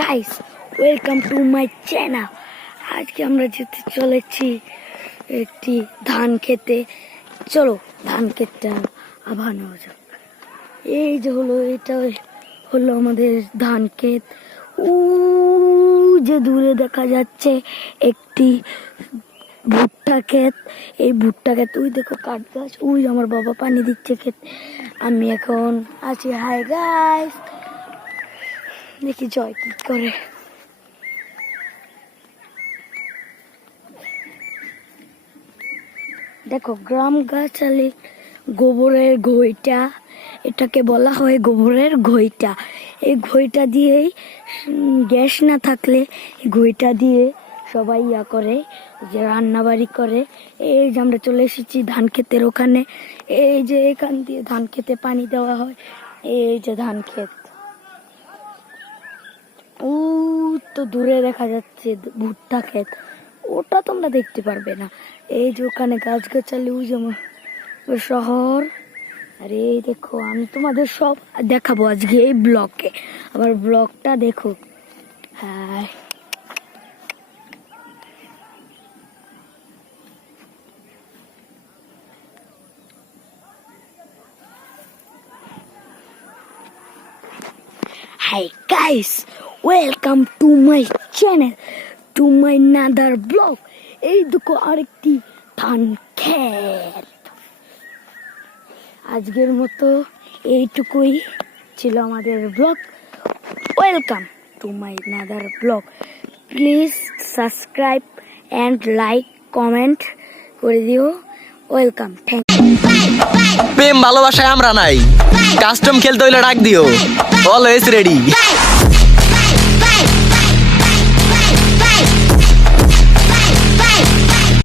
Guys, welcome to my channel. আজকে আমরা যেতে চলেছি একটি ধান খেতে। চলো ধান খেতে আবার নেওয়া যাক। এই যে এটা হলো আমাদের ধান ক্ষেত। যে দূরে দেখা যাচ্ছে একটি ভুট্টা ক্ষেত। এই ভুট্টা ক্ষেত, ওই দেখো কাঠ গাছ, ওই আমার বাবা পানি দিচ্ছে ক্ষেত। আমি এখন আছি। হাই গাইস, দেখি জয় কি করে। দেখো গ্রাম গাছালি গোবরের ঘইটা, এটাকে বলা হয় গোবরের ঘইটা। এই ঘইটা দিয়েই গ্যাস না থাকলে এই ঘইটা দিয়ে সবাই করে, যে রান্নাবাড়ি করে। এই যে আমরা চলে এসেছি ধান ক্ষেতের ওখানে। এই যে এখান দিয়ে ধান খেতে পানি দেওয়া হয়। এই যে ধান ক্ষেত, ও তো দূরে দেখা যাচ্ছে ভুট্টা ক্ষেত, ওটা তোমরা দেখতে পারবে না। এই যে ওখানে গাছগাছালি, ওই যেমন শহর। আর এই দেখো, আমি তোমাদের সব দেখাবো আজকে এই ব্লগে। আবার ব্লগটা দেখো। হ্যাঁ, hi guys, welcome to my channel, to my another blog. এই দেখো আরেকটি ধান ক্ষেত। আজকের মতো এইটুকুই ছিল আমাদের blog. Welcome to my another blog. Please subscribe and like comment করে দিও। Welcome, thank you. প্রেম ভালোবাসায় আমরা নাই, কাস্টম খেলতে হইলে ডাক দিও, অলওয়েজ রেডি।